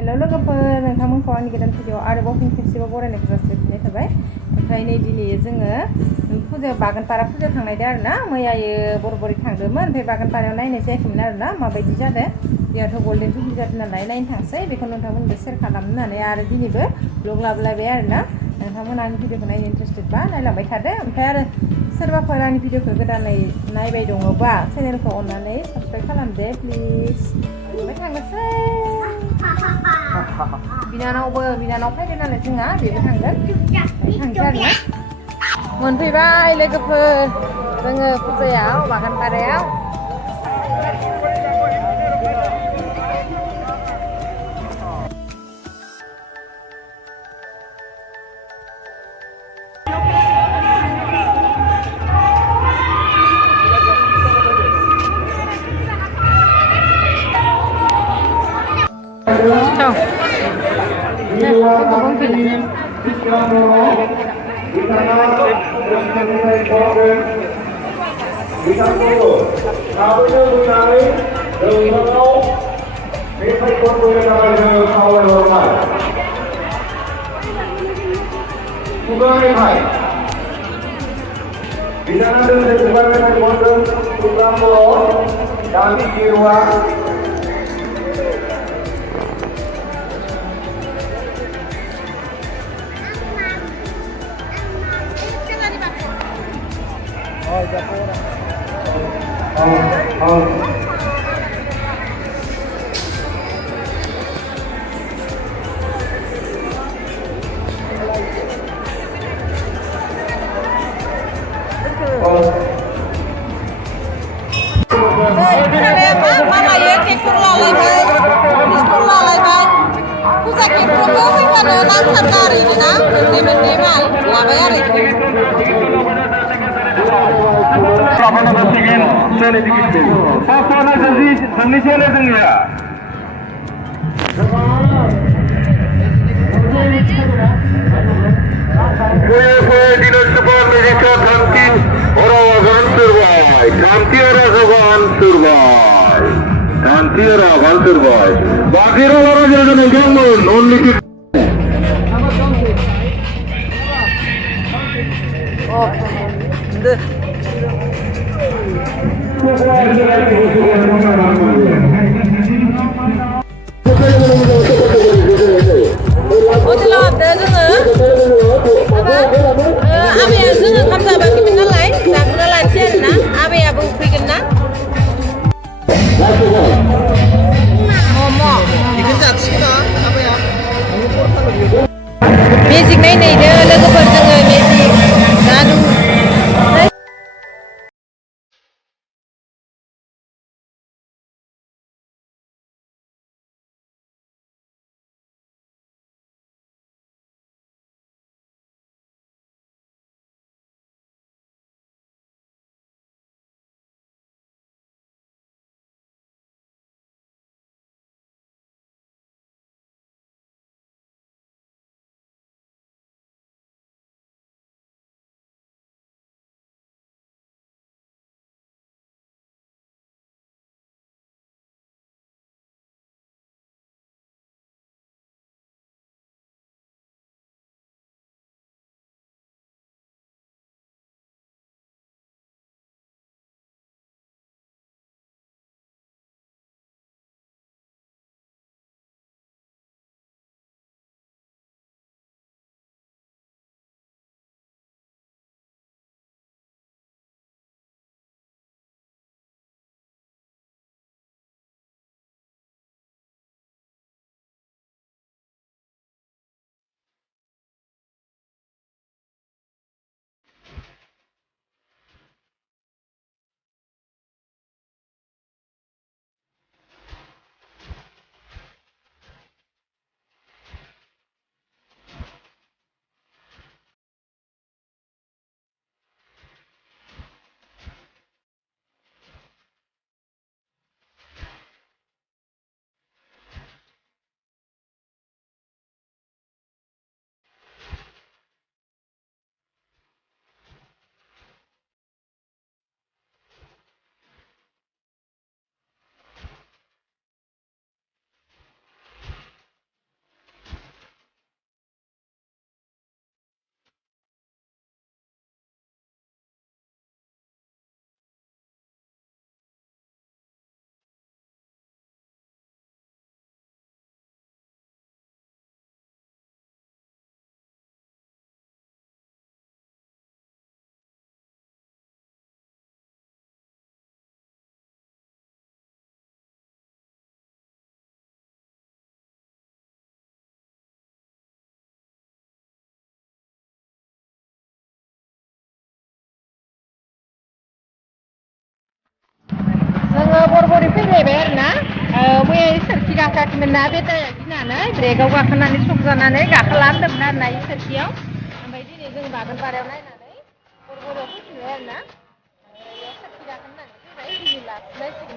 हेल' लोगोफोर नोंथांमोनखौ आंनि गोदान भिडिअ आरोबाव फिन खेबसेबाव बरायनायखौ जासिफिननाय थाबाय। ओमफ्राय नै दिनै जोङो फुजायाव बागानपारा फुजायाव थांनायदो आरो ना मैयायो बरबरि थांदोंमोन। ओमफ्राय बागानपारायाव नायनाय जायाखैमोन आरो ना माबायदि जादों बेयावथ' गल्डेन जुबलि जादों नालाय नायनो थांसै बेखौ नोंथांमोनजों सेयार खालामनो होननानै आरो दिनैबो ब्लग लाबोलायबाय आरो ना। नोंथांमोना आंनि भिडिअखौ नायनो इन्टारेस्टेडबा नायलांबाय थादो। ओमफ्राय आरो सोरबाफोर आंनि भिडिअखौ गोदानै नायबाय दङबा चेनेलखौ अननानै साबसक्राइब खालामदो प्लिज। ओमफ्राय थांनोसै बिनानाव फैदो नालाय जोंहा बेबो थांगोन थांसै आरो ना। मोनफैबाय लोगोफोर जोङो फुजायाव बागानपारायाव। Mama ya ट्रेक्टर लालायबाय पिस्तल लालायबाय फुजा खेत्रआवबो फैबानो नांथारगौ आरो इदिना मोननै माल लाबाय आरो हटेलाव हाबदो जोङो आबैया जोङो ओंखाम जाबाखैमोन नालाय जाग्रोना लानोसै आरो ना आबैयाबो उखैगोन ना मम' बेखौनो जासिगोन ना आबैया मेजिक नायनायदो लोगोफोर जोङो मेजिक जादु फैलायबाय आरो ना मैया सोरखि गाखोआखैमोन ना बेटाया गिनानै ब्रेकआव गाखोनानै सक जानानै गाखोला होनदोंमोन आरो ना इ सोरखियाव ओमफ्राय दिनै जों बागानपारायाव नायनानै बरबरायाव फैफिनबाय आरो ना सोरखि गाखोनो होननानै फैबाय दिनै लाखिनांसिगोन